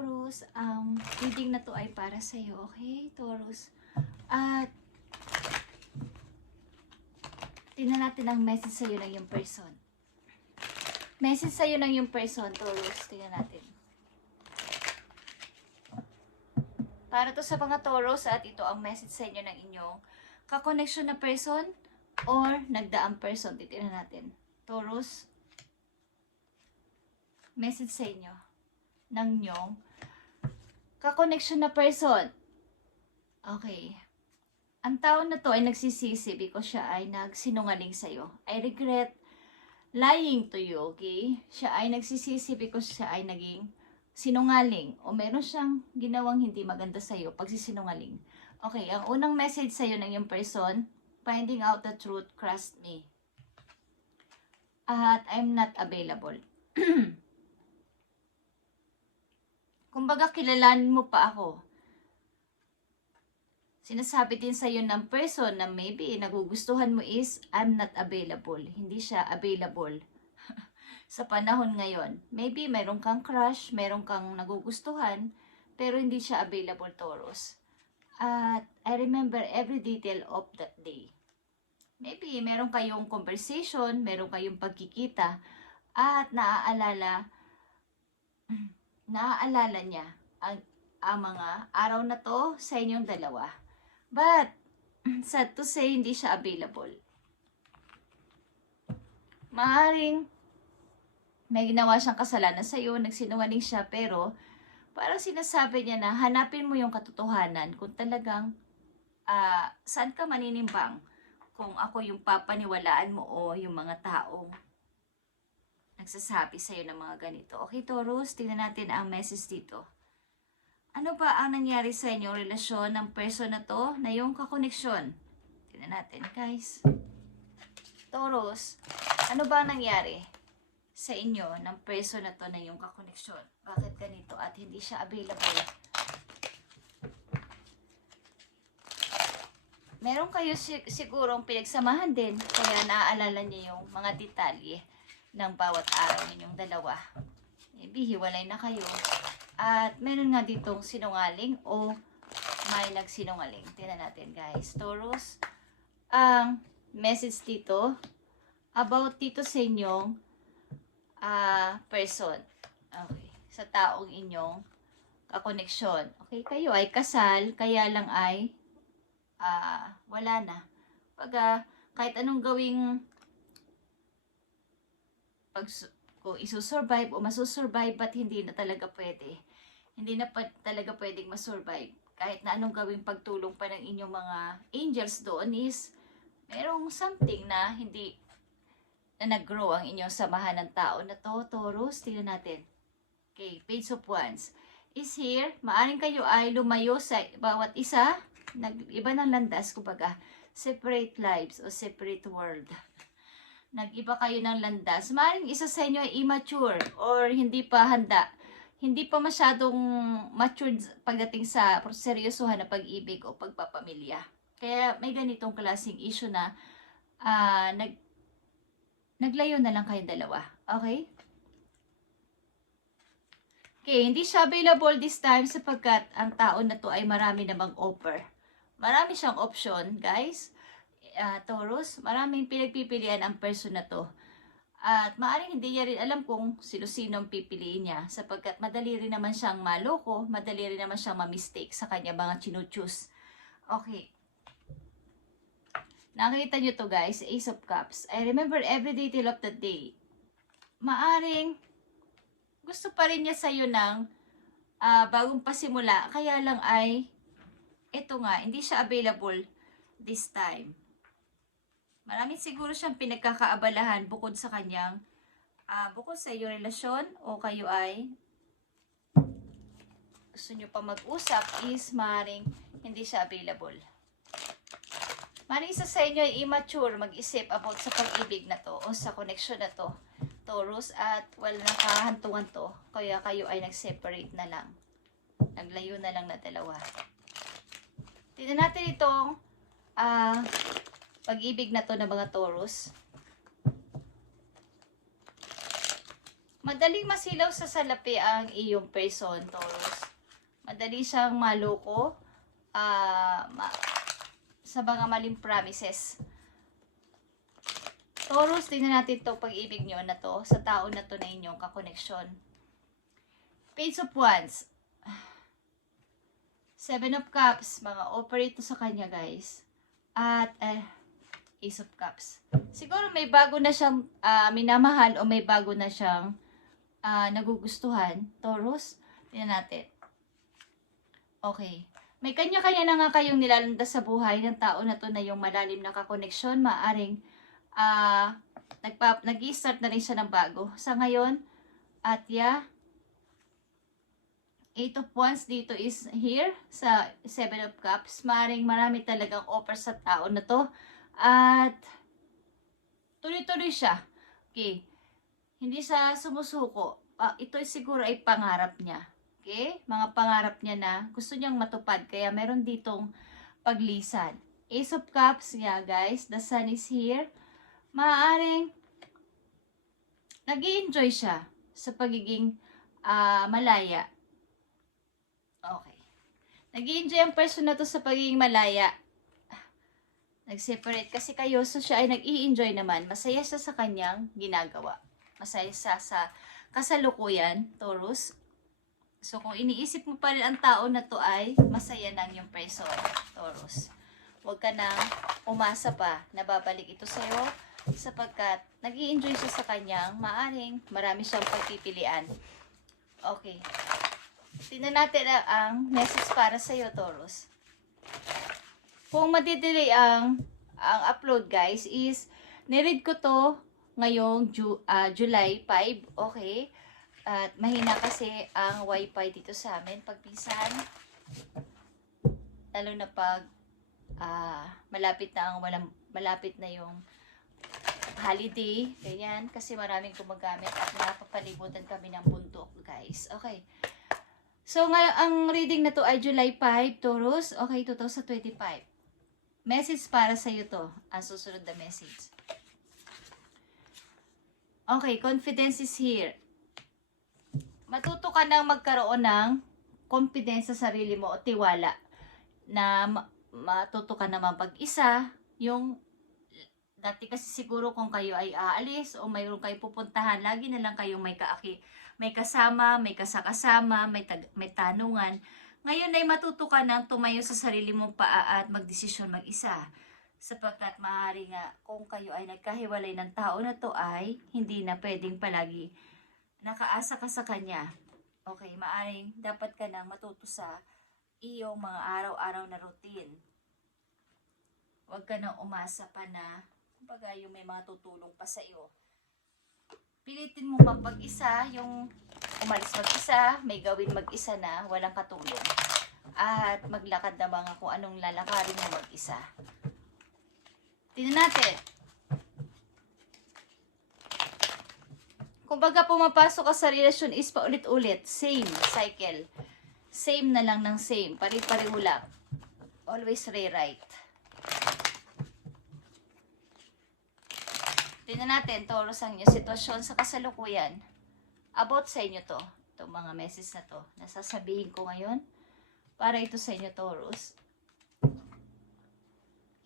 Taurus, reading na to ay para sa'yo, okay, Taurus? At, tingnan natin ang message sa'yo ng yung person. Message sa'yo ng yung person, Taurus. Tingnan natin. Para to sa mga Taurus at ito ang message sa inyo ng inyong kakoneksyon na person or nagdaang person. Titignan natin. Taurus, message sa inyo ng inyong kakoneksyon na person. Okay. Ang tao na to ay nagsisisi because siya ay nagsinungaling sa'yo. I regret lying to you, okay? Siya ay nagsisisi because siya ay naging sinungaling o meron siyang ginawang hindi maganda sa'yo, pagsisinungaling. Okay, ang unang message sa'yo ng yung person, finding out the truth, trust me. At I'm not available. Kumbaga, kilalanin mo pa ako. Sinasabi din sa'yo ng person na maybe nagugustuhan mo is, I'm not available. Hindi siya available. Sa panahon ngayon, maybe meron kang crush, meron kang nagugustuhan, pero hindi siya available, Taurus. At I remember every detail of that day. Maybe meron kayong conversation, meron kayong pagkikita, at naaalala niya ang mga araw na to sa inyong dalawa. But, sad to say, hindi siya available. Maaring may ginawa siyang kasalanan sa iyo, nagsinungaling siya, pero parang sinasabi niya na hanapin mo yung katotohanan kung talagang saan ka maninimbang, kung ako yung papaniwalaan mo o yung mga taong nagsasabi sa iyo ng mga ganito. Okay, Taurus, tingnan natin ang message dito. Ano ba ang nangyari sa inyong relasyon ng person na to na yung kakoneksyon? Tingnan natin, guys. Taurus, ano ba ang nangyari sa inyo ng person na to na yung kakoneksyon? Bakit ganito at hindi siya available? Meron kayo sigurong pinagsamahan din, kaya naaalala niyo yung mga detalye ng bawat araw ninyong dalawa. Maybe hiwalay na kayo. At meron nga ditong sinungaling o may nagsinungaling. Tingnan natin, guys. Taurus, ang message dito about dito sa inyong person. Okay. Sa taong inyong kakoneksyon. Okay, kayo ay kasal, kaya lang ay wala na. Pag kahit anong gawing kung isusurvive o masusurvive, but hindi na talaga pwede. Hindi na talaga pwedeng masurvive. Kahit na anong gawing pagtulong pa ng inyong mga angels doon is merong something na hindi na nag-grow ang inyong samahan ng tao na to, Taurus. Tingnan natin. Okay, Page of Wands is here. Maaring kayo ay lumayo sa bawat isa. Nag-iba ng landas, kumbaga. Separate lives o separate world. Nag-iba kayo ng landas. Maaring isa sa inyo ay immature or hindi pa handa. Hindi pa masyadong matured pagdating sa seryosohan na pag-ibig o pagpapamilya. Kaya may ganitong klaseng issue na naglayo na lang kayong dalawa. Okay? Okay, hindi siya available this time sapagkat ang tao na to ay marami namang offer. Marami siyang option, guys. Taurus, maraming pinagpipilian ang person na to. At maaaring hindi niya rin alam kung sino-sino ang pipiliin niya sapagkat madali rin naman siyang maloko, madali rin naman siyang ma-mistake sa kanya mga chinuchoose. Okay. Nakita nyo to, guys, Ace of Cups. I remember every detail of the day. Maaring gusto pa rin niya sa'yo ng bagong pasimula, kaya lang ay ito nga, hindi siya available this time. Maraming siguro siyang pinagkakaabalahan bukod sa kanyang, bukod sa iyong relasyon o kayo ay gusto nyo pa mag-usap is maaaring hindi siya available. Maaaring isa sa inyo ay immature mag-isip about sa pag-ibig na to o sa connection na to, Taurus, at nakahantungan to, kaya kayo ay nag-separate na lang. Naglayo na lang na dalawa. Tignan natin itong pag-ibig na to ng mga Taurus. Madaling masilaw sa salapi ang iyong person, Taurus. Madali siyang maloko sa mga maling promises. Taurus, tingnan natin to pag-ibig nyo na to sa tao na to na inyong kakoneksyon. Page of Wands. Seven of Cups. Mga operate to sa kanya, guys. At, Ace of Cups. Siguro may bago na siyang minamahal o may bago na siyang nagugustuhan. Taurus. Tingnan natin. Okay. May kanya-kanya na nga kayong nilalandas sa buhay ng tao na to na yung malalim na kakoneksyon. Maaring nag-i-start na rin siya ng bago. Sa ngayon, at Eight of Wands dito is here sa Seven of Cups. Maaring marami talagang offer sa tao na to. At tuloy-tuloy siya. Okay. Hindi siya sumusuko. Ito siguro ay pangarap niya. Okay? Mga pangarap niya na gusto niyang matupad. Kaya meron ditong paglisan. Ace of Cups, guys. The Sun is here. Maaaring nag-i-enjoy siya sa pagiging malaya. Okay. Nag-i-enjoy ang person na to sa pagiging malaya. Nag-separate kasi kayo, so siya ay nag-i-enjoy naman. Masaya siya sa kanyang ginagawa. Masaya siya sa kasalukuyan, Taurus. So, kung iniisip mo pa rin ang tao na to ay masaya ng yung person, Taurus. Huwag ka nang umasa pa na babalik ito sa'yo sapagkat nag-i-enjoy siya sa kanyang maaring marami siyang pagpipilian. Okay. Tingnan natin ang message para sa'yo, Taurus. Kung madidelay ang upload, guys, is niread ko to ngayong July 5, okay? At mahina kasi ang wifi dito sa amin pagpisan. Lalo na pag malapit na yung holiday, ganyan, kasi maraming gumagamit at napapalibutan kami ng bundok, guys. Okay. So, ngayon, ang reading na to ay July 5, Taurus. Okay, 2025. Message para sa iyo to. Ang susunod na message. Okay, confidence is here. Matuto ka nang magkaroon ng confidence sa sarili mo o tiwala na matuto ka naman pag-isa. Yung dati kasi siguro kung kayo ay aalis o mayroon kayo pupuntahan, lagi na lang kayong may kasama, may kasakasama, may tanungan. Ngayon ay matuto ka nang tumayo sa sarili mong paa at magdesisyon mag-isa. Sapagkat maaari nga kung kayo ay nagkahiwalay ng tao na to ay hindi na pwedeng palagi nakaasa ka sa kanya. Okay, maaring dapat ka nang matuto sa iyong mga araw-araw na routine. Huwag ka nang umasa pa na kumbaga yung may mga tutulong pa sa iyo. Pilitin mo mapag-isa, yung umalis mag-isa, may gawin mag-isa na walang katulong. At maglakad na mga kung anong lalakarin mo mag-isa. Tingnan natin. Kumbaga pumapasok ka sa relasyon is paulit-ulit. Same cycle. Same na lang ng same. Pari-pareho lang. Always rewrite. Tingnan natin, Taurus, ang inyong sitwasyon sa kasalukuyan. About sa inyo to. Itong mga message na to. Nasasabihin ko ngayon. Para ito sa inyo, Taurus.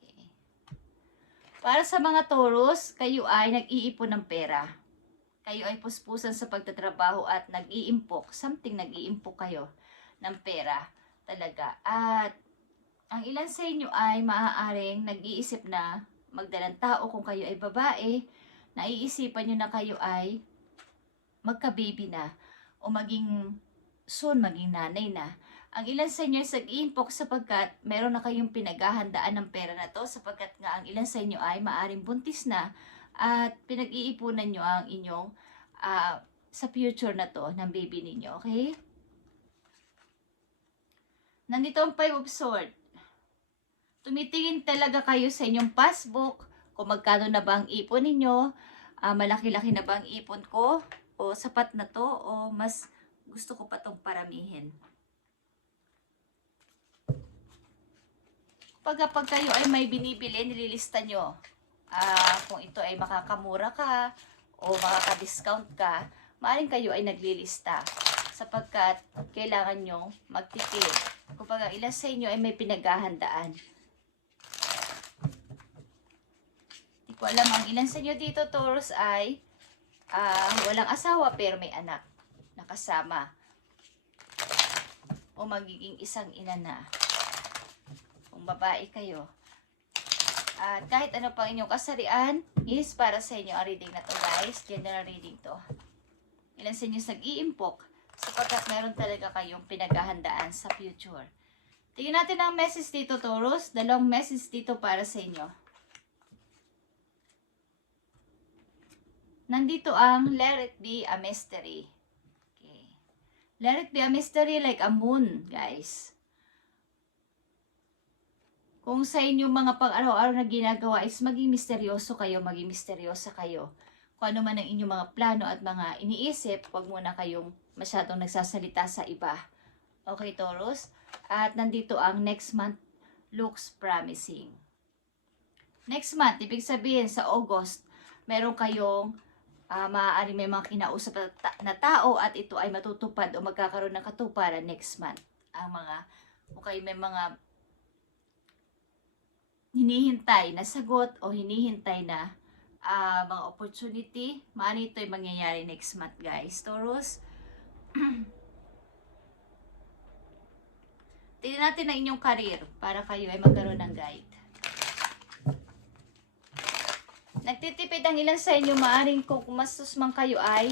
Okay. Para sa mga Taurus, kayo ay nag-iipon ng pera. Kayo ay puspusan sa pagtatrabaho at nag-iimpok. Something nag-iimpok kayo ng pera. Talaga. At ang ilan sa inyo ay maaaring nag-iisip na magdalang tao kung kayo ay babae, naiisipan nyo na kayo ay magka-baby na o maging nanay na. Ang ilan sa inyo ay nag-iimpok sapagkat meron na kayong pinaghahandaan ng pera na to sapagkat nga ang ilan sa inyo ay maaaring buntis na at pinag-iipunan nyo ang inyong sa future na to ng baby ninyo, okay? Nandito ang Five of Swords. Tumitingin talaga kayo sa inyong passbook kung magkano na ba ang ipon ninyo, malaki-laki na ba ang ipon ko, o sapat na to, o mas gusto ko pa tong paramihin. Pag kayo ay may binibili, nililista nyo kung ito ay makakamura ka o makaka-discount ka, maaaring kayo ay naglilista sapagkat kailangan nyo magtipid. Kumbaga, ilan sa inyo ay may pinaghahandaan. Hindi ko alam, ang ilan sa inyo dito, Taurus, ay walang asawa pero may anak na kasama. O magiging isang ina na. Kung babae kayo. At kahit ano pang inyong kasarian, is para sa inyo ang reading na to, guys. General reading to. Ilan sa inyo nag-iimpok sapagkat meron talaga kayong pinaghahandaan sa future. Tingnan natin ang message dito, Taurus. Dalawang message dito para sa inyo. Nandito ang let it be a mystery. Okay. Let it be a mystery like a moon, guys. Kung sa inyong mga pang-araw-araw na ginagawa is maging misteryoso kayo, maging misteryosa kayo. Kung ano man ang inyong mga plano at mga iniisip, huwag muna kayong masyadong nagsasalita sa iba. Okay, Taurus? At nandito ang next month looks promising. Next month, ibig sabihin sa August, meron kayong maaaring may mga kinausap na tao at ito ay matutupad o magkakaroon ng katuparan next month. Ang mga, okay, may mga hinihintay na sagot o hinihintay na mga opportunity, maaaring ito ay mangyayari next month, guys. Taurus, tingnan natin ang inyong career para kayo ay magkaroon ng guide. Nagtitipid ang ilan sa inyo, maaaring kung kumastos man kayo ay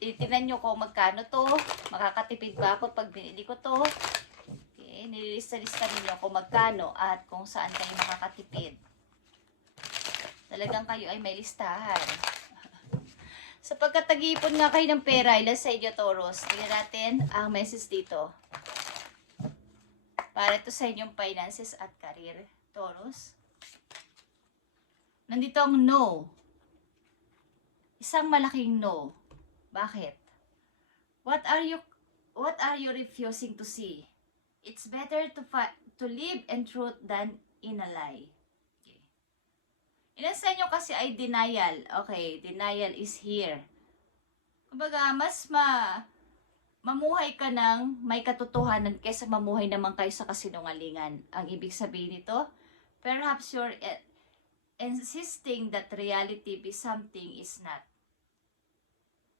titignan nyo kung magkano to, makakatipid ba ako pag binili ko to. Okay, nililista-lista ninyo kung magkano at kung saan kayo makakatipid. Talagang kayo ay may listahan. Sapagkat tag-iipon nga kayo ng pera, ilan sa inyo, Taurus. Tingnan natin ang message dito. Para ito sa inyong finances at career, Taurus. Nandito ang no. Isang malaking no. Bakit? What are you refusing to see? It's better to live in truth than in a lie. Okay. Ilan sa inyo kasi ay denial. Okay, denial is here. Kumbaga, mas mamuhay ka ng may katotohanan kaysa mamuhay naman kayo sa kasinungalingan. Ang ibig sabihin nito, perhaps you're insisting that reality be something is not.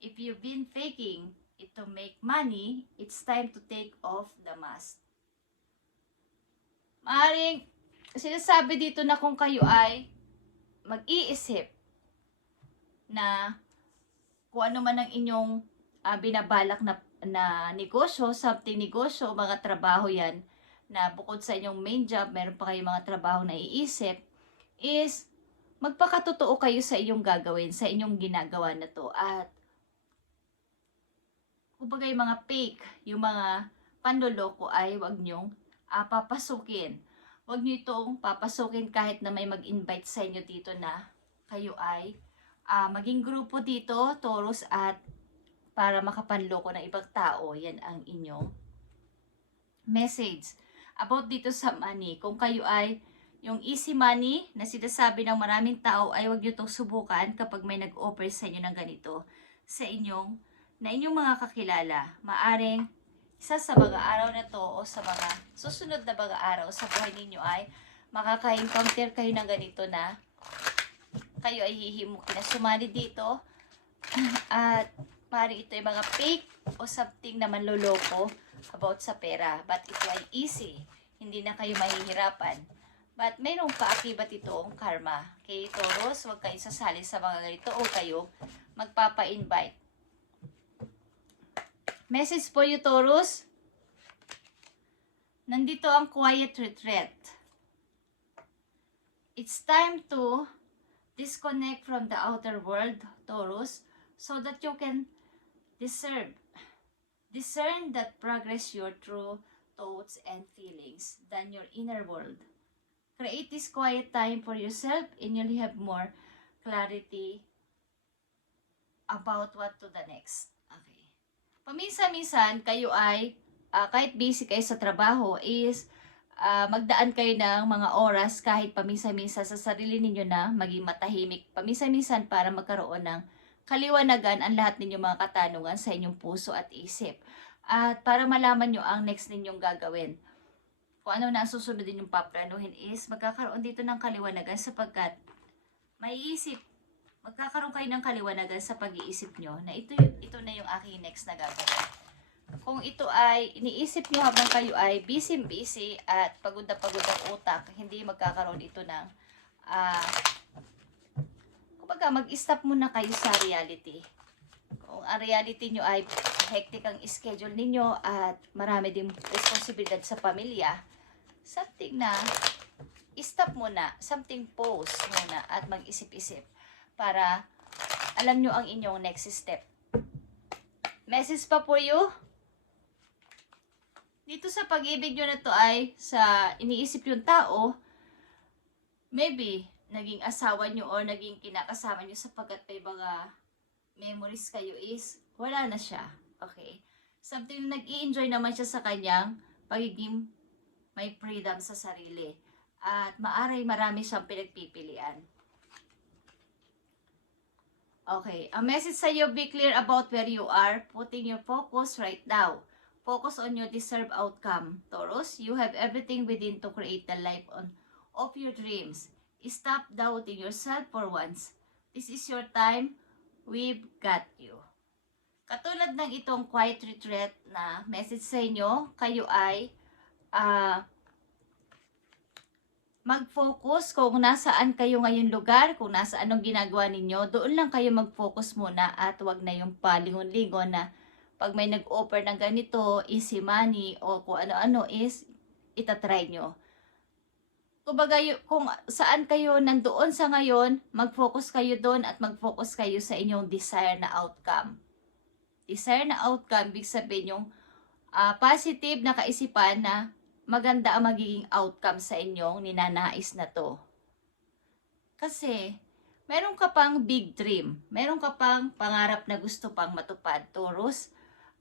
If you've been faking it to make money, it's time to take off the mask. Maaring sinasabi dito na kung kayo ay mag-iisip na kung ano man ang inyong binabalak na negosyo, something negosyo, mga trabaho yan, na bukod sa inyong main job, meron pa kayong mga trabaho na iisip, is magpakatotoo kayo sa inyong gagawin, sa inyong ginagawa na to. At kumbaga yung mga fake, yung mga panloloko ay wag nyong papasukin. Wag nyo itong papasukin kahit na may mag-invite sa inyo dito na kayo ay maging grupo dito, Taurus, at para makapanloko ng ibang tao. Yan ang inyong message. About dito sa money, kung kayo ay yung easy money na sinasabi ng maraming tao ay wag nyo itong subukan kapag may nag-offer sa inyo ng ganito sa inyong mga kakilala. Maaring isa sa mga araw na to o sa mga susunod na mga araw sa buhay ninyo ay makaka-encounter kayo ng ganito na kayo ay hihimukin na sumali dito at maaring ito ay mga fake o something na manloloko about sa pera. But ito ay easy. Hindi na kayo mahihirapan. But mayroong kaakibat itong karma. Okay, Taurus, huwag kayo sasali sa mga ganito o kayo magpapa-invite. Message for you, Taurus. Nandito ang quiet retreat. It's time to disconnect from the outer world, Taurus, so that you can discern that progress your true thoughts and feelings than your inner world. Create this quiet time for yourself and you'll have more clarity about what to the next. Okay. Paminsan-minsan, kayo ay, kahit busy kayo sa trabaho, is magdaan kayo ng mga oras kahit paminsan-minsan sa sarili ninyo na maging matahimik. Paminsan-minsan para magkaroon ng kaliwanagan ang lahat ninyong mga katanungan sa inyong puso at isip. At para malaman nyo ang next ninyong gagawin. Kung ano na ang susunod ninyong paplanuhin is magkakaroon dito ng kaliwanagan sapagkat magkakaroon kayo ng kaliwanagan sa pag-iisip nyo na ito na yung aking next na gagawin. Kung ito ay iniisip nyo habang kayo ay busy at pagod na pagod ang utak, hindi magkakaroon ito ng kumbaga mag-stop muna kayo sa reality. Kung ang reality nyo ay hectic ang schedule ninyo at marami din responsibilidad sa pamilya, something na stop muna, something pause muna at mag-isip-isip para alam nyo ang inyong next step. Message pa for you. Dito sa pag-ibig nyo na to ay sa iniisip yung tao, maybe naging asawa nyo or naging kinakasama nyo sapagkat may mga memories kayo is wala na siya. Okay? Something na nag-i-enjoy naman siya sa kanyang pagiging may freedom sa sarili. At maaari marami siyang pinagpipilian. Okay. Ang message sa iyo, be clear about where you are, putting your focus right now. Focus on your deserved outcome. Taurus, you have everything within to create the life of your dreams. Stop doubting yourself for once. This is your time. We've got you. Katulad ng itong quiet retreat na message sa inyo, kayo ay mag-focus kung nasaan kayo ngayon lugar, kung nasa anong ginagawa ninyo, doon lang kayo mag-focus muna at wag na yung palingon-lingon na pag may nag-offer ng ganito, easy money o kung ano-ano is itatry nyo. Kumbaga, kung saan kayo nandoon sa ngayon, mag-focus kayo doon at mag-focus kayo sa inyong desired na outcome. Desired na outcome, big sabihin yung positive na kaisipan na maganda ang magiging outcome sa inyong ninanais na to. Kasi, meron ka pang big dream. Meron ka pang pangarap na gusto pang matupad, Taurus.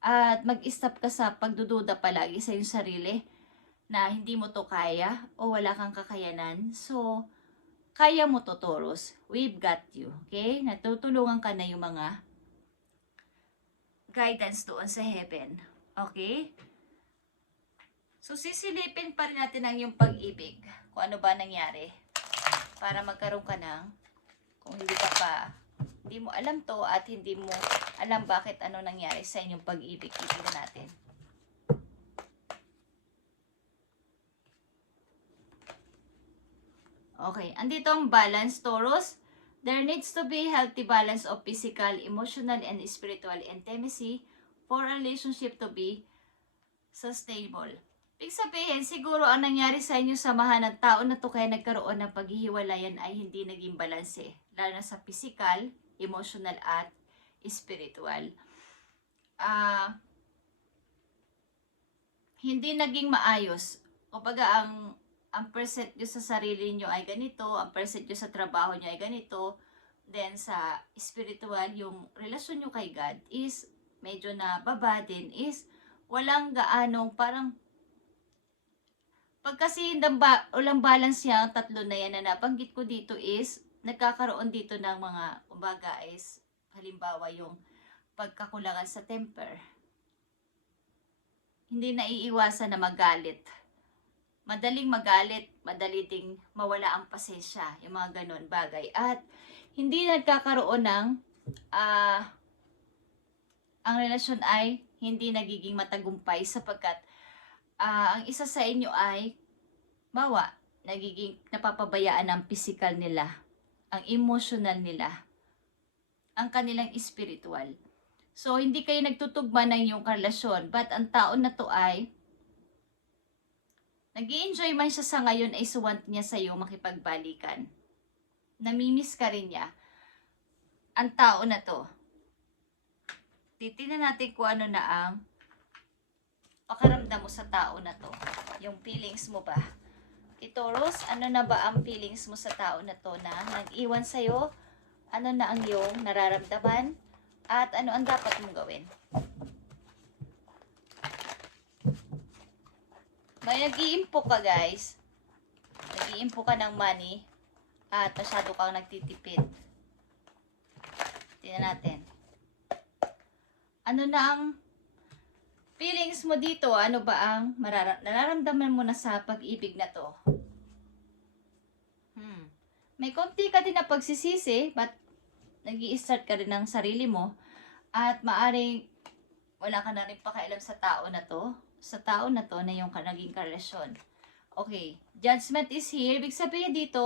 At mag-stop ka sa pagdududa palagi sa iyong sarili na hindi mo to kaya o wala kang kakayanan. So, kaya mo to, Taurus. We've got you. Okay? Natutulungan ka na yung mga guidance doon sa heaven. Okay? So, sisilipin pa rin natin ang iyong pag-ibig. Kung ano ba nangyari. Para magkaroon ka ng, kung hindi mo alam to at hindi mo alam bakit ano nangyari sa inyong pag-ibig. Tignan natin. Okay, andito ang balance, Taurus. There needs to be healthy balance of physical, emotional, and spiritual intimacy for a relationship to be sustainable. Ibig sabihin, siguro ang nangyari sa inyo samahan ng tao na to kaya nagkaroon ng paghihiwalayan ay hindi naging balanse. Lalo na sa physical, emotional, at spiritual. Hindi naging maayos. Kumbaga, ang percent nyo sa sarili nyo ay ganito, ang percent nyo sa trabaho nyo ay ganito, then sa spiritual, yung relasyon nyo kay God is medyo na baba din, is walang gaanong parang pag kasi walang balance yan, tatlo na yan na nabanggit ko dito is nagkakaroon dito ng mga kumbaga is halimbawa yung pagkakulangan sa temper. Hindi naiiwasan na magalit. Madaling magalit, madali ding mawala ang pasensya, yung mga ganun bagay. At hindi nagkakaroon ng ang relasyon ay hindi nagiging matagumpay sapagkat ang isa sa inyo ay nagiging napapabayaan ang physical nila, ang emotional nila, ang kanilang spiritual. So, hindi kayo nagtutugma ng iyong relasyon, but ang tao na to ay nag-i-enjoy man siya sa ngayon ay want niya sa iyo makipagbalikan. Namimiss ka rin niya. Ang tao na to. Titingnan natin kung ano na ang pakaramdam mo sa tao na to. Yung feelings mo ba? Taurus, ano na ba ang feelings mo sa tao na to na nag-iwan sa'yo? Ano na ang iyong nararamdaman? At ano ang dapat mong gawin? May nag-iimpo ka, guys. Nag-iimpo ka ng money at masyado kang nagtitipid. Tingnan natin. Ano na ang feelings mo dito? Ano ba ang nararamdaman mo na sa pag-ibig na to? May konti ka din na pagsisisi, but nag-i-start ka rin ng sarili mo. At maaring wala ka na rin pakialam sa tao na to. Sa tao na to na yung naging karelasyon. Okay, judgment is here. Ibig sabihin dito,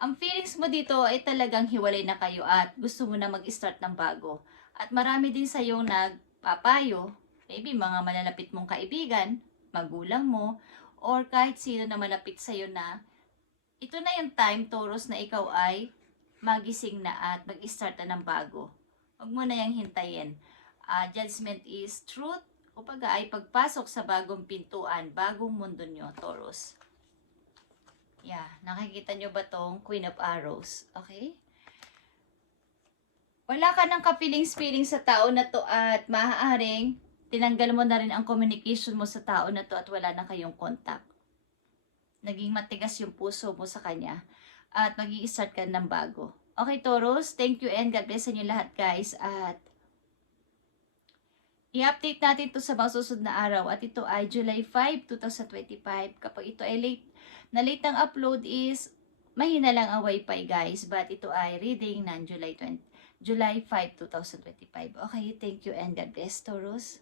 ang feelings mo dito ay talagang hiwalay na kayo at gusto mo na mag-start ng bago. At marami din sa yung nagpapayo, maybe mga malalapit mong kaibigan, magulang mo, or kahit sino na malapit sa'yo na ito na yung time, Taurus, na ikaw ay magising na at mag-start na ng bago. Huwag mo na yung hintayin. Judgment is truth. Kumbaga ay pagpasok sa bagong pintuan, bagong mundo nyo, Taurus. Yeah, nakikita nyo ba tong Queen of Arrows? Okay? Wala ka ng ka-feelings-feelings sa tao na to at maaaring tinanggal mo na rin ang communication mo sa tao na to at wala na kayong contact. Naging matigas yung puso mo sa kanya at mag-i-start ka ng bago. Okay, Taurus, thank you and God bless sa inyo lahat, guys. At i-update natin to sa mga susunod na araw. At ito ay July 5, 2025. Kapag ito ay late ang upload is mahina lang ang wifi, guys. But ito ay reading ng July 5, 2025. Okay, thank you and God bless, Taurus.